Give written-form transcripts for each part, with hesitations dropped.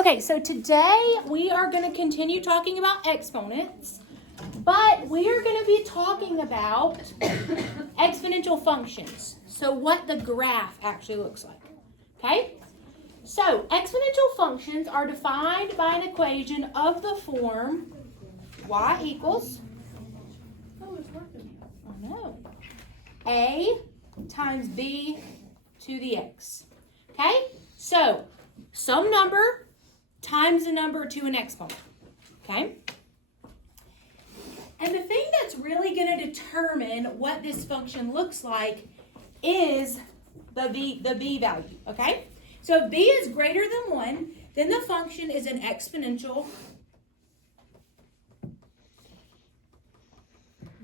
Okay, so today we are going to continue talking about exponents, but we are going to be talking about exponential functions. So what the graph actually looks like. Okay? So exponential functions are defined by an equation of the form y equals a times b to the x. Okay? So some number times a number to an exponent. Okay? And the thing that's really going to determine what this function looks like is the b value. Okay? So if b is greater than 1, then the function is an exponential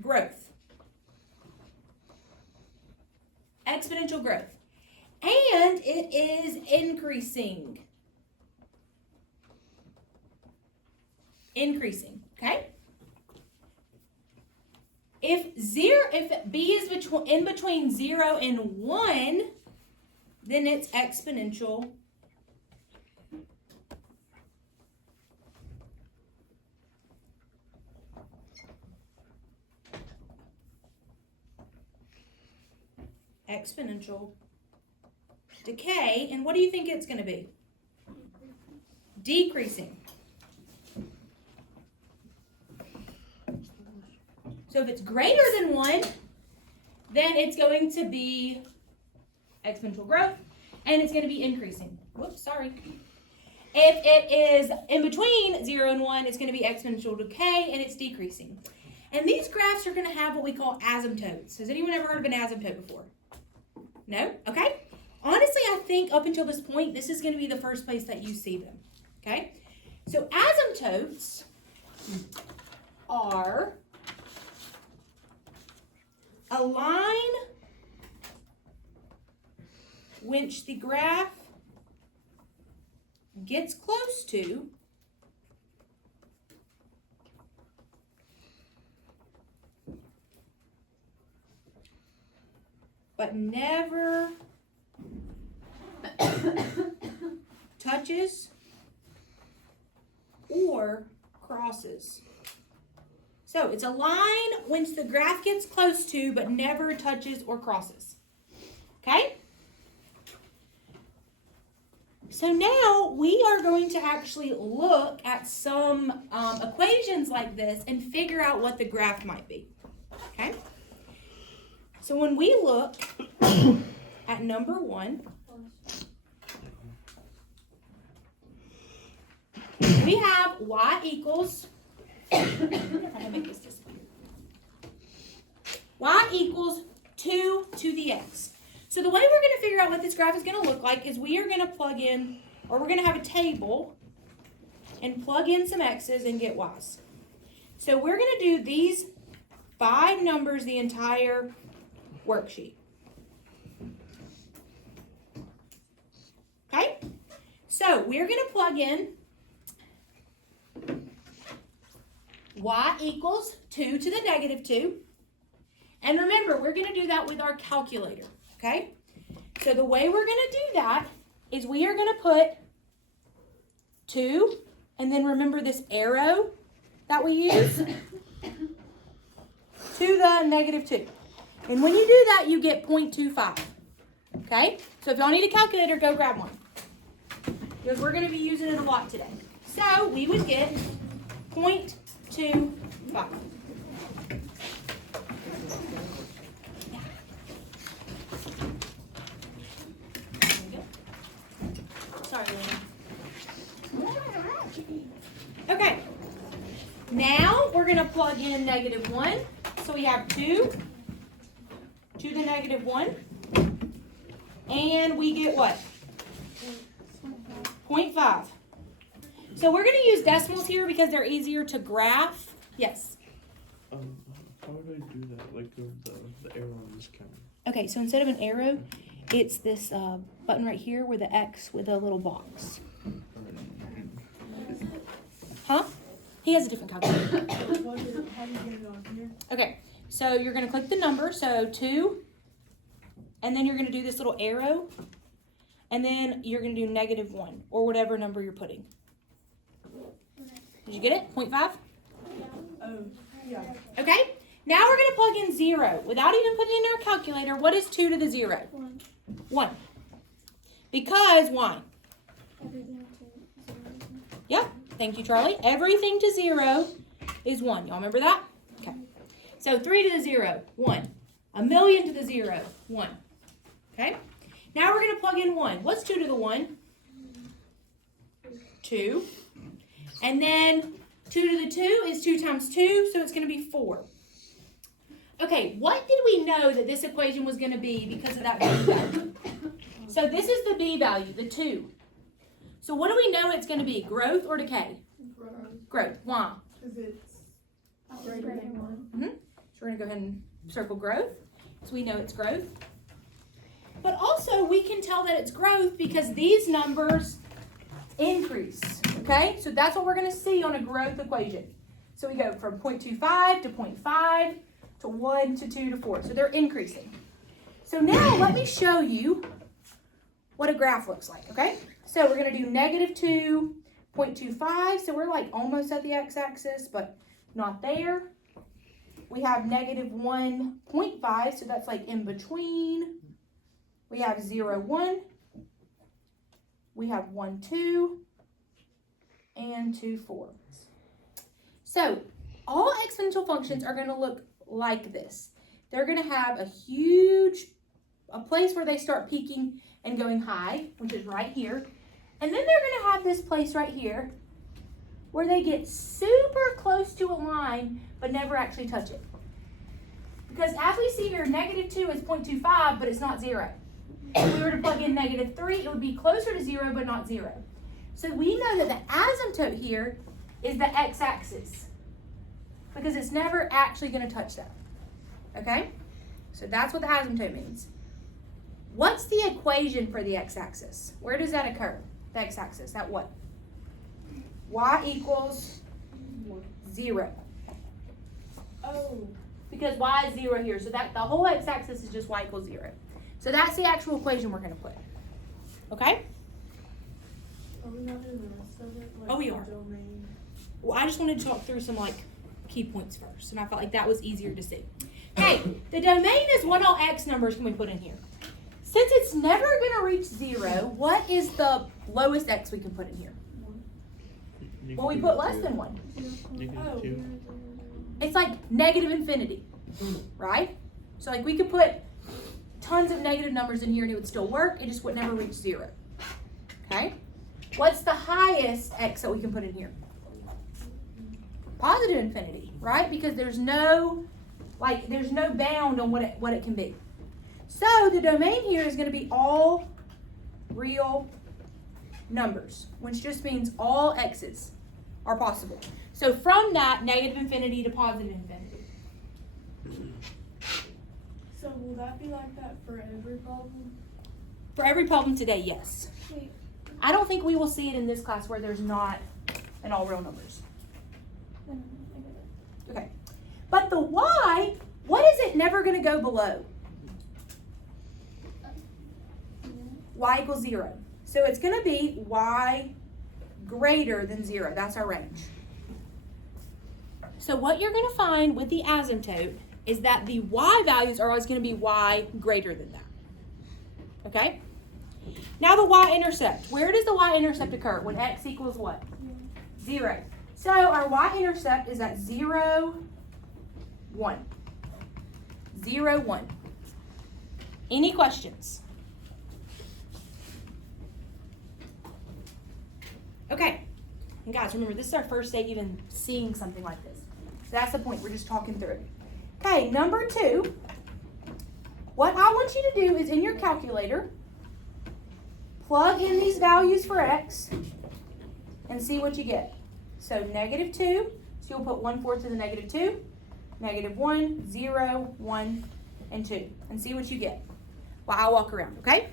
growth. Exponential growth. And it is increasing. Increasing, okay? If b is in between 0 and 1, then it's exponential decay. And what do you think it's going to be? Decreasing. So if it's greater than 1, then it's going to be exponential growth, and it's going to be increasing. Whoops, sorry. If it is in between 0 and 1, it's going to be exponential decay, and it's decreasing. And these graphs are going to have what we call asymptotes. Has anyone ever heard of an asymptote before? No? Okay. Honestly, I think up until this point, this is going to be the first place that you see them. Okay? So asymptotes are a line which the graph gets close to but never touches or crosses. So it's a line which the graph gets close to but never touches or crosses. Okay? So now we are going to actually look at some equations like this and figure out what the graph might be. Okay? So when we look at number 1, we have y equals y equals 2 to the x. So the way we're going to figure out what this graph is going to look like is we are going to plug in, or we're going to have a table and plug in some x's and get y's. So we're going to do these 5 numbers the entire worksheet. Okay? So we're going to plug in y equals 2 to the negative 2. And remember, we're going to do that with our calculator. Okay? So the way we're going to do that is we are going to put 2, and then remember this arrow that we use, to the negative 2. And when you do that, you get 0.25. Okay? So if y'all need a calculator, go grab one. Because we're going to be using it a lot today. So we would get 0.25. Sorry, Lynn. Okay. Now we're going to plug in negative 1. So we have 2 to the negative 1. And we get what? 0.5. So we're going to use decimals here because they're easier to graph. Yes? How would I do that? Like the arrow on this counter? Okay, so instead of an arrow, it's this button right here with the X with a little box. Huh? He has a different calculator. Okay, so you're going to click the number, so 2, and then you're going to do this little arrow, and then you're going to do -1, or whatever number you're putting. Did you get it? 0.5? Oh, yeah. Okay. Now we're going to plug in 0. Without even putting it in our calculator, what is 2 to the 0? 1. Because why? Everything to 0. Yep. Thank you, Charlie. Everything to 0 is 1. Y'all remember that? Okay. So 3 to the 0, 1. 1,000,000 to the 0, 1. Okay. Now we're going to plug in 1. What's 2 to the 1? 2. And then 2 to the 2 is 2 times 2, so it's going to be 4. Okay, what did we know that this equation was going to be because of that b value? So this is the b value, the 2. So what do we know it's going to be, growth or decay? Growth. Why? Because it's Greater than 1. So we're going to go ahead and circle growth. So we know it's growth. But also we can tell that it's growth because these numbers increase. Okay? So that's what we're going to see on a growth equation. So we go from 0.25 to 0.5 to 1 to 2 to 4. So they're increasing. So now let me show you what a graph looks like. Okay? So we're going to do -2, 0.25. So we're like almost at the x-axis, but not there. We have -1.5, so that's like in between. We have 0, 1. We have 1, 2, and 2, 4. So all exponential functions are going to look like this. They're going to have a place where they start peaking and going high, which is right here. And then they're going to have this place right here where they get super close to a line but never actually touch it. Because as we see here, -2 is 0.25, but it's not 0. If we were to plug in -3, it would be closer to 0, but not 0. So we know that the asymptote here is the x-axis because it's never actually going to touch that. Okay? So that's what the asymptote means. What's the equation for the x-axis? Where does that occur? The x-axis, at what? Y equals 0. Oh. Because y is 0 here. So that the whole x-axis is just y equals 0. So that's the actual equation we're going to put. Okay? Are we not doing the rest of it? Like Oh, we the are. Domain. Well, I just wanted to talk through some key points first, and I felt like that was easier to see. Hey, the domain is what all x numbers can we put in here? Since it's never going to reach 0, what is the lowest x we can put in here? Well, we put less than 1. Oh. -2. It's like negative infinity, right? So we could put tons of negative numbers in here and it would still work. It just would never reach 0. Okay? What's the highest x that we can put in here? Positive infinity, right? Because there's no bound on what it can be. So the domain here is going to be all real numbers, which just means all x's are possible. So from that, negative infinity to positive infinity. So will that be like that for every problem? For every problem today, yes. Wait. I don't think we will see it in this class where there's not an all real numbers. I get it. Okay. But the y, what is it never going to go below? Y equals 0. So it's going to be y greater than 0. That's our range. So what you're going to find with the asymptote is that the y values are always going to be y greater than that. Okay? Now the y-intercept. Where does the y-intercept occur when x equals what? 0. So our y-intercept is at 0, 1. 0, 1. Any questions? Okay. And guys, remember, this is our first day even seeing something like this. So that's the point. We're just talking through it. Okay, number 2. What I want you to do is in your calculator, plug in these values for x and see what you get. So -2, so you'll put 1/4 to the -2, -1, 0, 1, and 2, and see what you get. Well, I'll walk around, okay?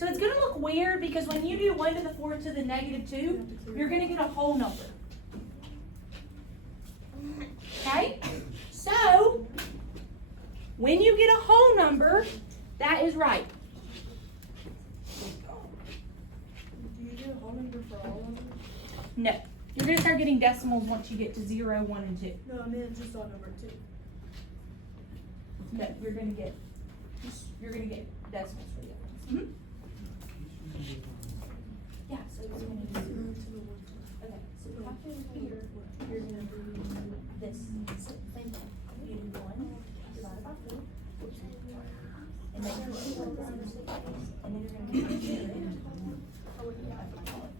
So it's going to look weird because when you do 1 to the 4th to the -2, you're going to get a whole number. Okay? So, when you get a whole number, that is right. Do you do a whole number for all of them? No. You're going to start getting decimals once you get to 0, 1, and 2. No, I meant just on number 2. No, you're going to get decimals for the others. Yeah, so it's going to be 0 to the 1. Okay, so you have to here, you're going to do this. Same thing. You do 1 divided by 4. And then you're going to do 6. And then you're going to do 0. Or what do you have to call it?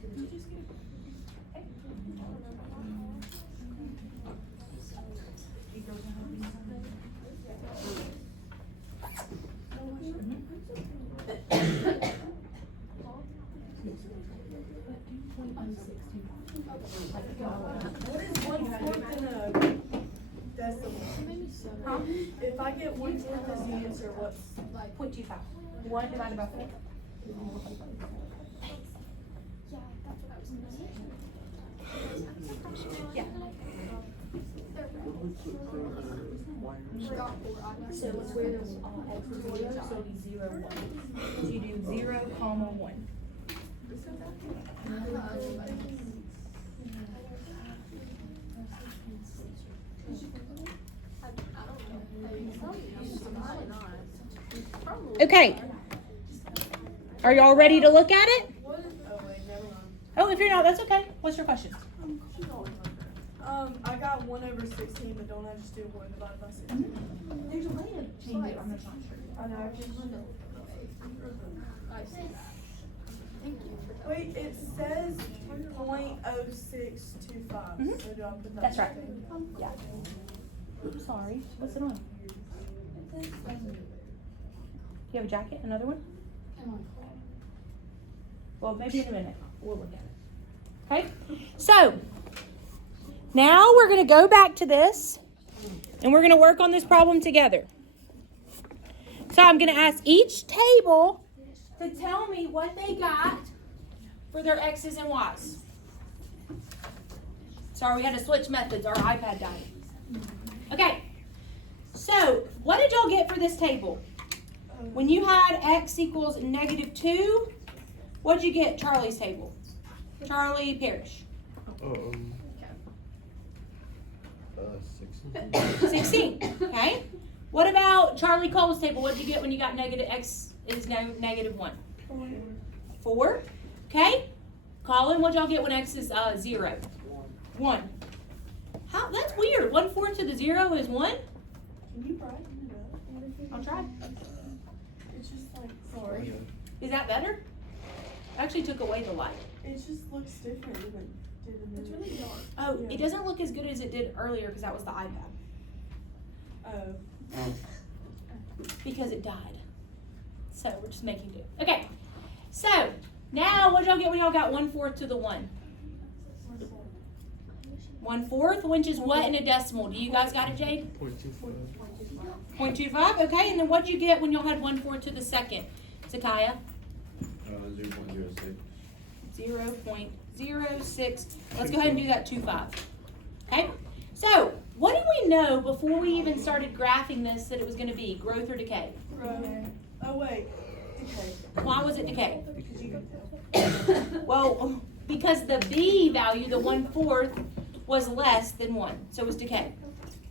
Did you just get it? Okay. You girls know how to do something? What is 1/4 in a decimal? Huh? If I get 1/4 as the answer, what's 0.25. 1 divided by 4. Yeah, that's what I was gonna say. Yeah. So it's where the x is 0, so it'll be 0, 1. So you do 0, comma 1. Okay. Are y'all ready to look at it? what is? Oh wait, never mind. Oh, if you're not, that's okay. What's your question? I got 1/16, but don't I just do 1 divided by 16? There's a way to change it. I'm not sure. I know. Wait, it says 0.0625. Mhm. So do I put that? That's right. thing? Yeah. I'm sorry. What's it on? Do you have a jacket? Another one? Well, maybe in a minute. We'll look at it. Okay? So, now we're going to go back to this, and we're going to work on this problem together. So, I'm going to ask each table to tell me what they got for their X's and Y's. Sorry, we had to switch methods. Our iPad died. Okay. So, what did y'all get for this table? When you had X equals -2, what did you get, Charlie's table? Charlie Parrish. 16. Okay. What about Charlie Cole's table? What did you get when you got X is now -1? 4. Okay. Colin, what did y'all get when X is 0? 1. How? That's weird. 1/4 to the 0 is 1? Can you brighten it up? I'll try. It's just like, sorry. Is that better? I actually took away the light. It just looks different than it did in the. It's really dark. Oh, Yeah. it doesn't look as good as it did earlier because that was the iPad. Oh. Because it died. So we're just making do. Okay. So now what did y'all get when y'all got 1/4 to the 1? 1/4, which is what in a decimal? Do you guys got it, Jade? 0.25. 0.25. Okay. And then what did you get when y'all had 1/4 to the second? Zakiah? 0.06. 0.06. Let's go ahead and do that 2.5. Okay. So what did we know before we even started graphing this that it was going to be? Growth or decay? Okay. Oh wait. Okay. Why was it decay? Because you can tell. Well, because the B value, the 1/4, was less than 1. So it was decay.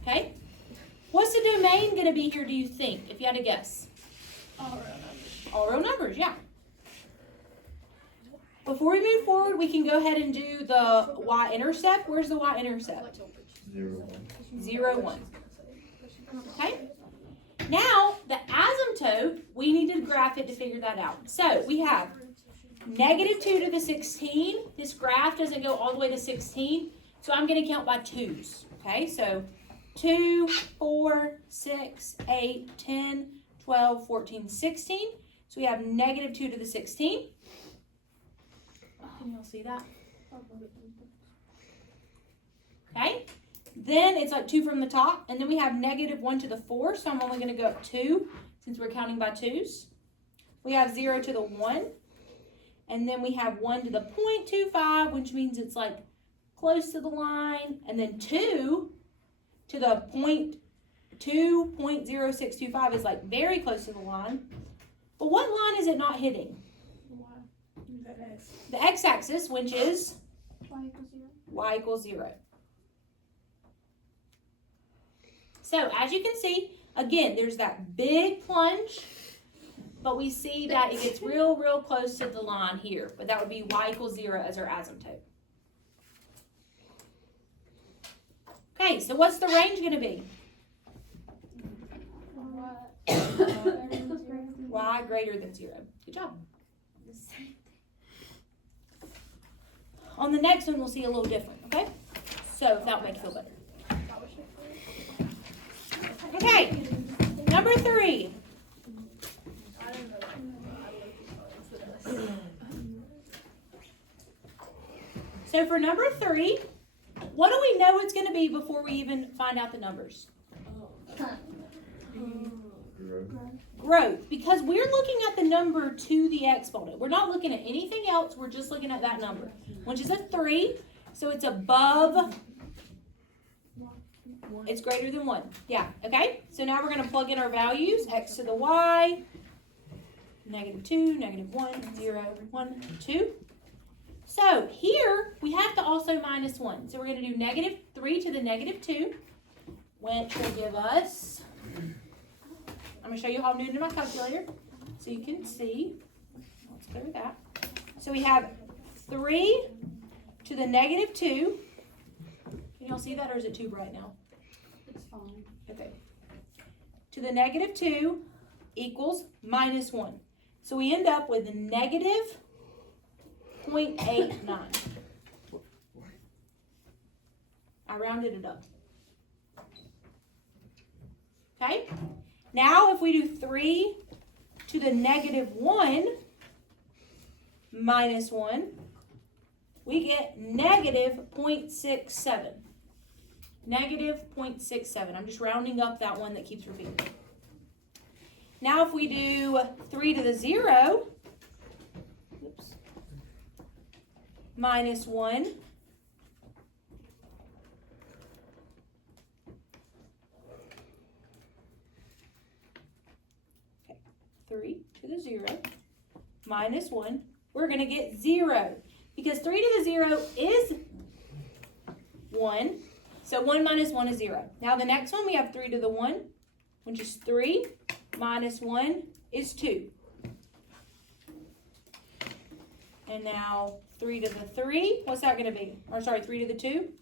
Okay? What's the domain going to be here, do you think, if you had to guess? All real numbers, yeah. Before we move forward, we can go ahead and do the y-intercept. Where's the y-intercept? 0. 0, 1. Okay? Now, the asymptote, we need to graph it to figure that out. So, we have -2 to the 16. This graph doesn't go all the way to 16, so I'm going to count by 2's. Okay? So, 2, 4, 6, 8, 10, 12, 14, 16. So, we have -2 to the 16. Can y'all see that? Okay? Then it's like 2 from the top, and then we have -1 to the 4, so I'm only going to go up 2 since we're counting by 2's. We have 0 to the 1. And then we have 1 to the 0.25, which means it's like close to the line. And then 2 to the 0.0625 is like very close to the line. But what line is it not hitting? The x-axis, which is Y equals 0. y equals 0. So as you can see, again, there's that big plunge, but we see that it gets real close to the line here. But that would be y equals 0 as our asymptote. Okay, so what's the range going to be? Y greater than 0. Good job. On the next one, we'll see a little different, okay? So if that will make you feel better. Okay, number 3. So for number 3, what do we know it's going to be before we even find out the numbers? Growth, because we're looking at the number to the exponent. We're not looking at anything else. We're just looking at that number, which is a 3. So it's above, it's greater than 1. Yeah, okay? So now we're going to plug in our values. X to the y, -2, -1, 0, 1, 2. So here we have to also minus 1. So we're going to do -3 to the -2, which will give us, I'm going to show you how I'm doing it in my calculator so you can see. Let's clear that. So we have 3 to the -2. Can y'all see that, or is it too bright now? It's fine. Okay. To the -2 equals -1. So we end up with -0.89. I rounded it up. Okay? Now if we do 3 to the -1 minus 1, we get -0.67. -0.67. I'm just rounding up that one that keeps repeating. Now if we do 3 to the 0, oops, minus 1, okay, 3 to the 0, minus 1, we're going to get 0. Because 3 to the 0 is 1, so 1 minus 1 is 0. Now the next one, we have 3 to the 1, which is 3, minus 1 is 2. And now 3 to the 3, what's that going to be? Or sorry, 3 to the 2?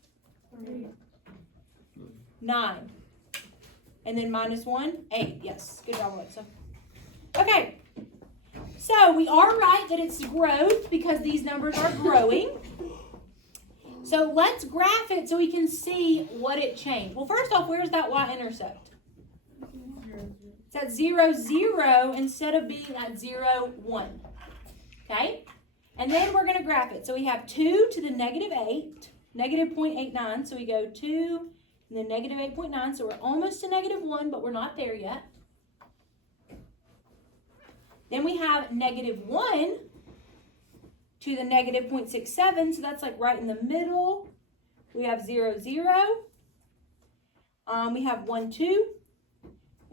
9. And then minus 1, 8. Yes, good job, Alexa. Okay, so we are right that it's growth because these numbers are growing. So let's graph it so we can see what it changed. Well, first off, where's that y-intercept? It's at 0, 0 instead of being at 0, 1. Okay? And then we're going to graph it. So we have 2 to the -8, -0.89. So we go 2 and then -8.9. So we're almost to -1, but we're not there yet. Then we have -1 to the -0.67. So that's like right in the middle. We have 0, 0. We have 1, 2.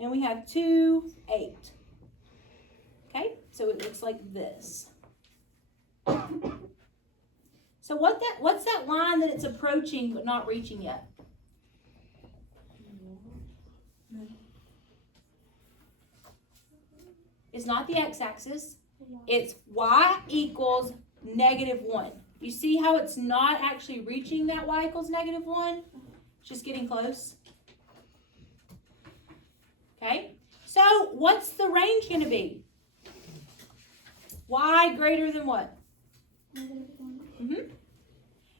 And we have 2, 8. Okay, so it looks like this. So what's that line that it's approaching but not reaching yet? It's not the x-axis. It's y equals -1. You see how it's not actually reaching that y equals -1? It's just getting close. Okay, so what's the range going to be? Y greater than what?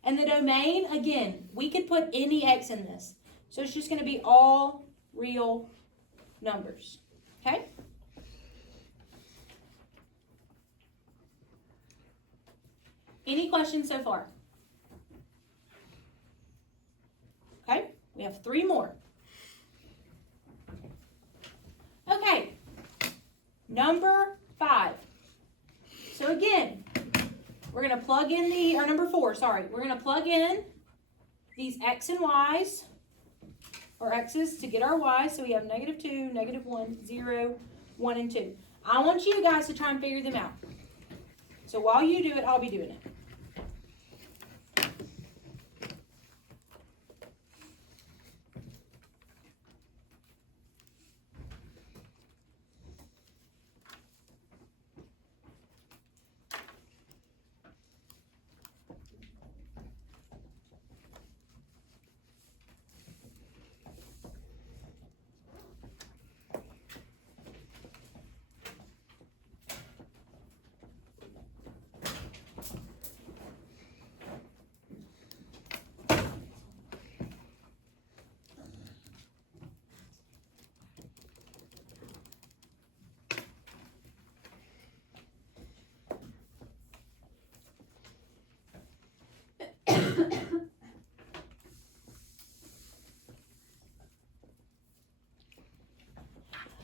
And the domain, again, we could put any x in this. So it's just going to be all real numbers. Okay? Any questions so far? Okay, we have 3 more. Okay, number 5. So again, we're going to plug in or number 4, sorry. We're going to plug in these x and y's, or x's to get our y's. So we have -2, -1, 0, 1, and 2. I want you guys to try and figure them out. So while you do it, I'll be doing it.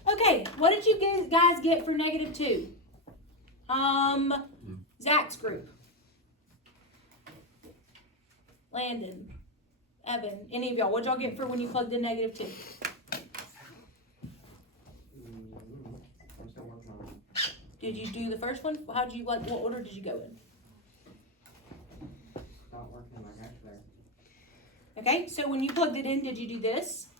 Okay, what did you guys get for -2? Zach's group. Landon, Evan, any of y'all, what'd y'all get for when you plugged in -2? I'm still working on it. Did you do the first one? How'd you what order did you go in? Not working like actually. Okay, so when you plugged it in, did you do this?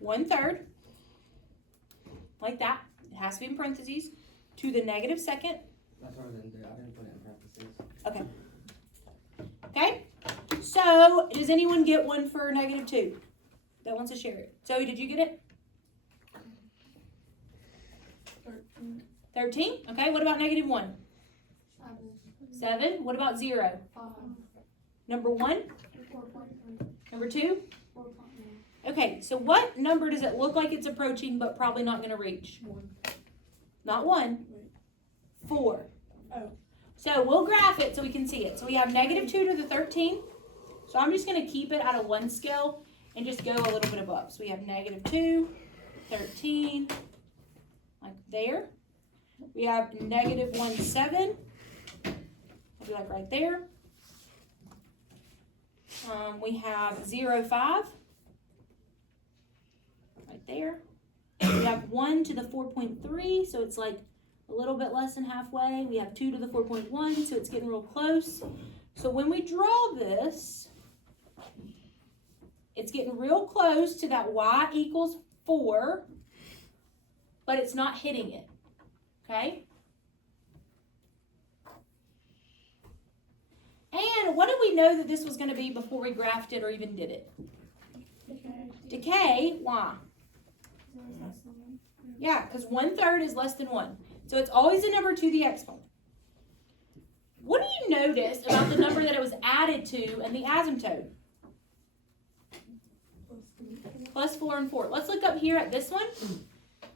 1/3, like that. It has to be in parentheses. To the -2nd. That's what I didn't do. I didn't put it in parentheses. Okay. Okay. So does anyone get one for -2 that wants to share it? Zoe, did you get it? 13. 13. Okay. What about -1? 7. 7. What about 0? 5. Number 1. 4.3. Number 2. 4.9. Okay. So what number does it look like it's approaching, but probably not going to reach? 1. Not 1. 4. Oh. So we'll graph it so we can see it. So we have -2 to the 13. So I'm just going to keep it at a 1 scale and just go a little bit above. So we have -2, 13, like there. We have -1, 7. I'll be like right there. We have 0, 5. Right there. We have 1 to the 4.3, so it's like a little bit less than halfway. We have 2 to the 4.1, so it's getting real close. So when we draw this, it's getting real close to that y equals 4, but it's not hitting it, okay? And what did we know that this was going to be before we graphed it or even did it? Decay, why? Yeah, because 1/3 is less than 1. So it's always a number to the exponent. What do you notice about the number that it was added to and the asymptote? Plus 4 and 4. Let's look up here at this one.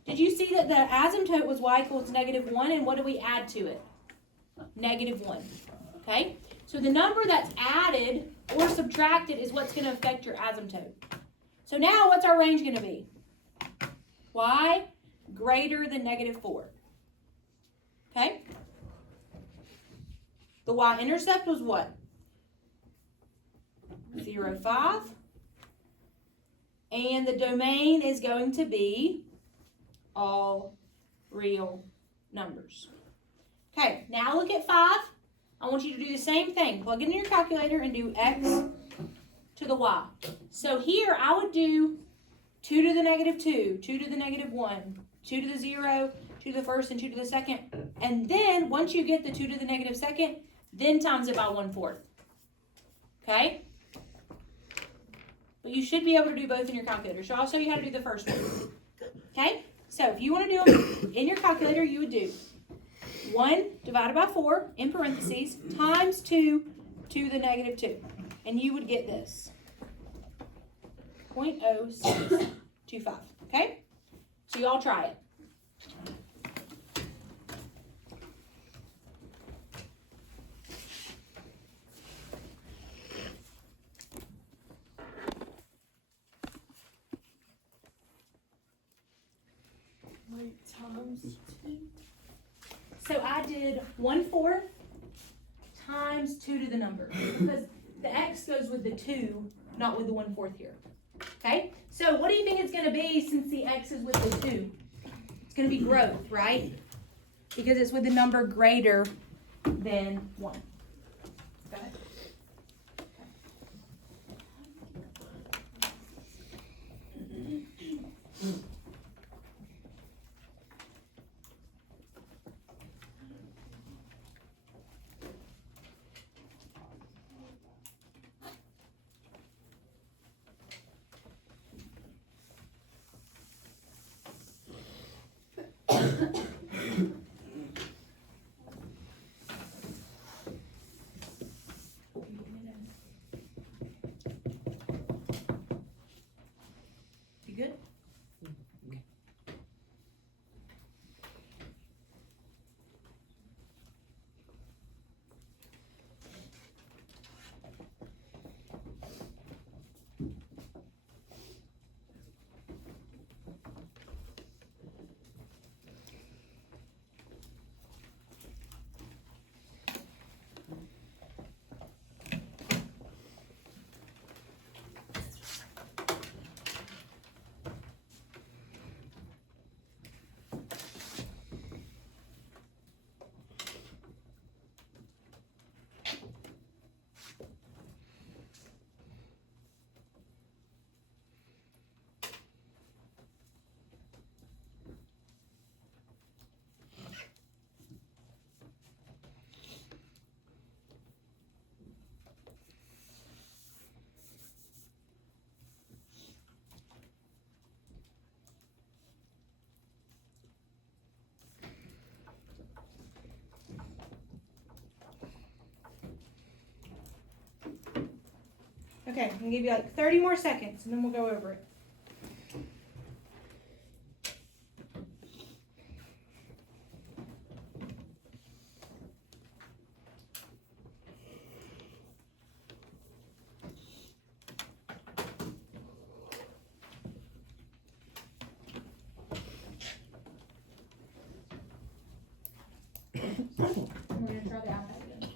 Did you see that the asymptote was y equals -1, and what do we add to it? -1. Okay? So the number that's added or subtracted is what's going to affect your asymptote. So now what's our range going to be? Y greater than -4. Okay? The y-intercept was what? 0, 5. And the domain is going to be all real numbers. Okay, now look at 5. I want you to do the same thing. Plug it in your calculator and do x to the y. So here I would do 2 to the -2, 2 to the -1, 2 to the 0, 2 to the first, and 2 to the second. And then once you get the 2 to the -2, then times it by 1/4. Okay? But you should be able to do both in your calculator. So I'll show you how to do the first one. Okay? So if you want to do them in your calculator, you would do 1 divided by 4 in parentheses times 2 to the -2. And you would get this. 0.0625. Okay? So y'all try it. So I did 1/4 times 2 to the number, because the x goes with the 2, not with the 1/4 here. Okay? So what do you think it's going to be since the x is with the 2? It's going to be growth, right? Because it's with the number greater than 1. Got it? You good? Okay, I'm gonna give you like 30 more seconds and then we'll go over it. We're gonna try the iPad again.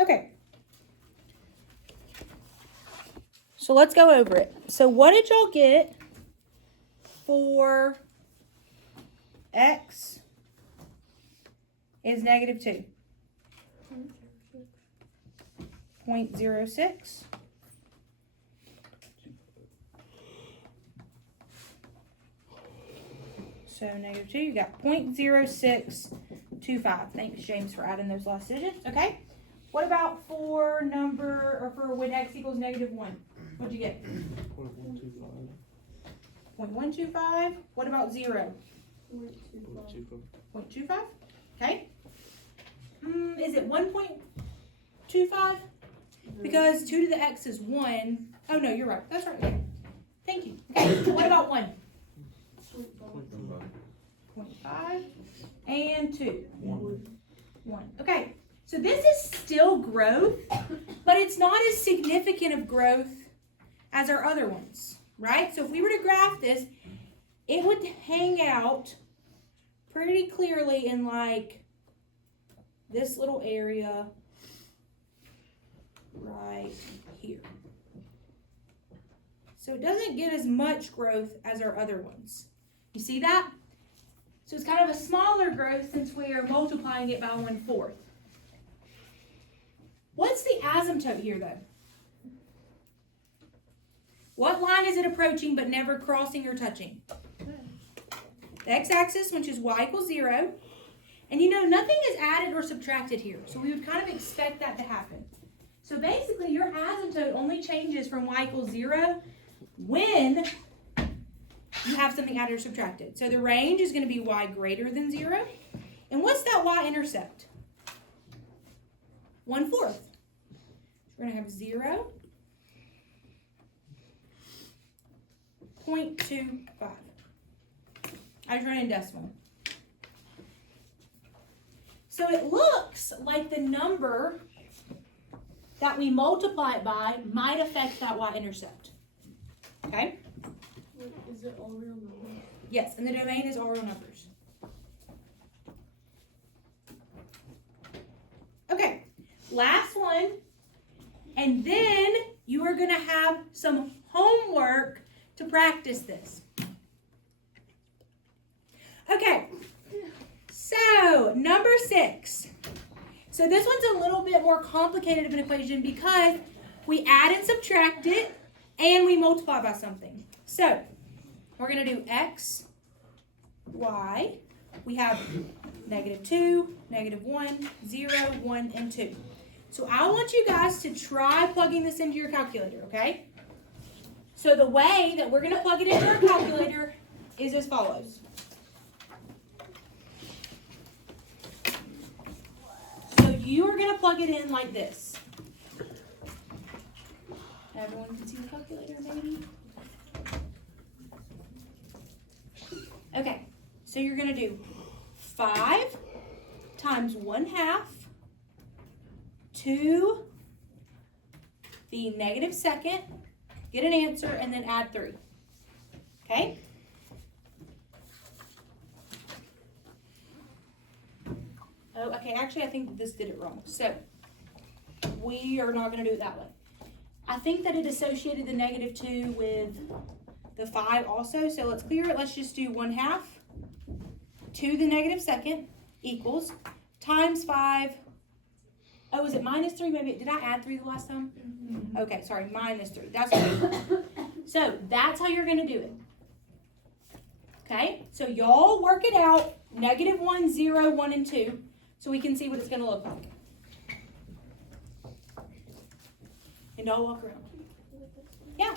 Okay. So let's go over it. So what did y'all get for x is -2? 0.06. So -2, you got 0.0625. Thanks, James, for adding those last digits. Okay. What about for when x equals -1? What'd you get? 0.125. 0.125. What about 0? 0.25. Okay. Is it 1.25? Because 2 to the x is 1. Oh, no, you're right. That's right. Yeah. Thank you. Okay. What about 1? 0.5. And 2. 1. Okay. So this is still growth, but it's not as significant of growth as our other ones, right? So if we were to graph this, it would hang out pretty clearly in like this little area right here. So it doesn't get as much growth as our other ones. You see that? So it's kind of a smaller growth since we are multiplying it by 1/4. What's the asymptote here, though? What line is it approaching but never crossing or touching? The x-axis, which is y equals 0. And you know, nothing is added or subtracted here. So we would kind of expect that to happen. So basically, your asymptote only changes from y equals 0 when you have something added or subtracted. So the range is going to be y greater than 0. And what's that y-intercept? 1/4. So we're going to have 0, 0.25. I just ran in decimal. So it looks like the number that we multiply it by might affect that y-intercept. Okay? Wait, is it all real numbers? Yes, and the domain is all real numbers. Okay, last one. And then you are going to have some homework to practice this. Okay, so number 6. So this one's a little bit more complicated of an equation because we add and subtract it and we multiply by something. So we're going to do x, y. We have -2, -1, 0, 1, and 2. So I want you guys to try plugging this into your calculator, okay? So the way that we're going to plug it into our calculator is as follows. So you are going to plug it in like this. Everyone can see the calculator, maybe? Okay, so you're going to do 5 times 1/2 to the -2nd, get an answer, and then add 3. Okay? Oh, okay, actually I think this did it wrong. So, we are not going to do it that way. I think that it associated the -2 with the 5 also, so let's clear it. Let's just do 1/2 to the -2nd equals times 5. Oh, is it -3? Maybe, did I add 3 the last time? Mm-hmm. Okay, sorry, -3. That's right. So, that's how you're going to do it. Okay, so y'all work it out, -1, 0, 1, and 2, so we can see what it's going to look like. And I'll walk around. Yeah.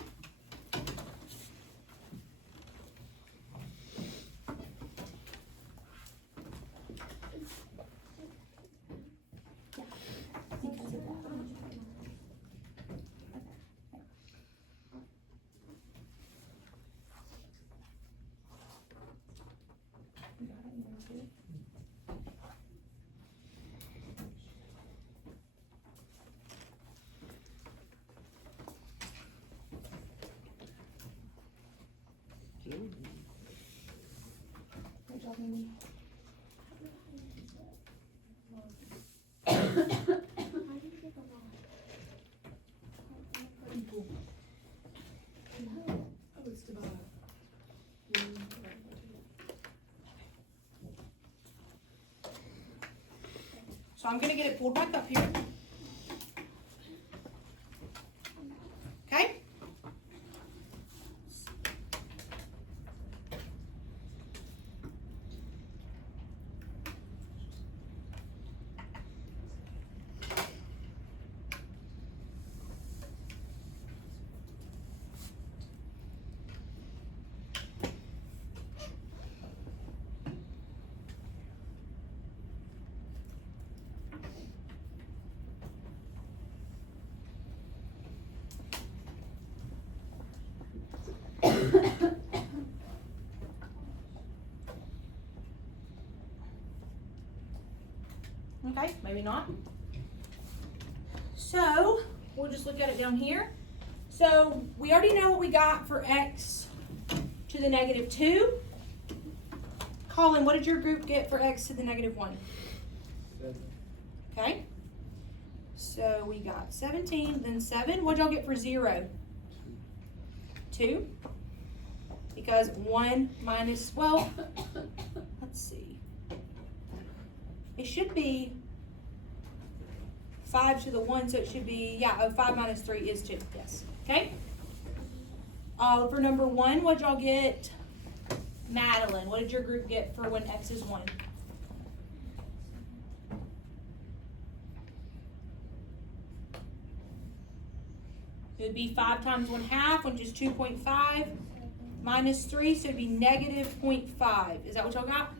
Good job, Amy. Oh, it's about. So I'm going to get it pulled back up here. Okay? Okay, maybe not. So, we'll just look at it down here. So, we already know what we got for x to the -2. Colin, what did your group get for x to the -1? 7. Okay. So, we got 17, then 7. What did y'all get for 0? 2. Because 1 minus, well, let's see. It should be 5 to the 1, so it should be, 5 minus 3 is 2, yes. Okay? For number 1, what'd y'all get? Madeline, what did your group get for when x is 1? It would be 5 times 1/2, which is 2.5, minus 3, so it'd be negative 0.5. Is that what y'all got?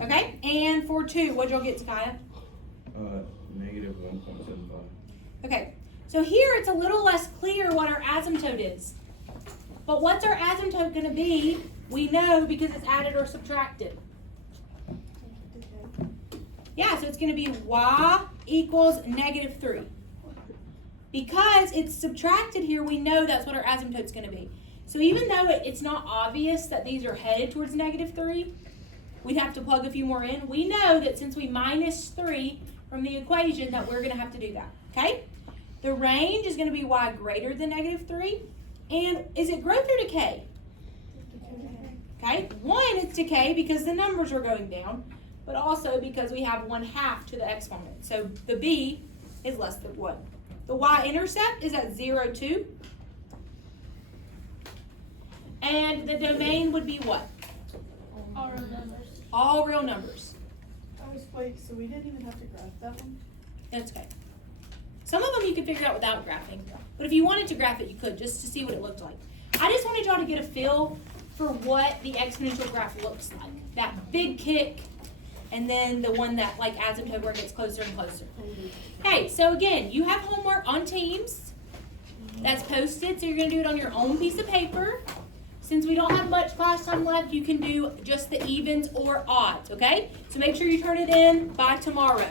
Okay, and for 2, what'd y'all get, Takaya? Negative 1.75. Okay, so here it's a little less clear what our asymptote is. But what's our asymptote going to be? We know because it's added or subtracted. Yeah, so it's going to be y equals negative 3. Because it's subtracted here, we know that's what our asymptote's going to be. So even though it's not obvious that these are headed towards negative 3, we'd have to plug a few more in. We know that since we minus 3 from the equation that we're going to have to do that, okay? The range is going to be y greater than negative 3. And is it growth or decay? Okay, 1 it's decay because the numbers are going down, but also because we have 1/2 to the exponent. So the b is less than 1. The y-intercept is at 0, 2. And the domain would be what? All real numbers. All real numbers. Wait, so we didn't even have to graph that one? That's okay. Some of them you could figure out without graphing, but if you wanted to graph it, you could, just to see what it looked like. I just wanted y'all to get a feel for what the exponential graph looks like. That big kick, and then the one that like asymptote where it gets closer and closer. Okay, so again, you have homework on Teams that's posted, so you're going to do it on your own piece of paper. Since we don't have much class time left, you can do just the evens or odds, okay? So make sure you turn it in by tomorrow.